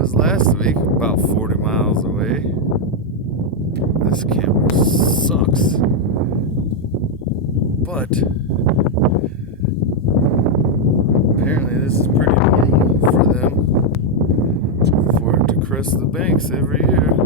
was last week, about 40 miles away. This camera sucks. But apparently this is pretty normal for them for it to crest the banks every year.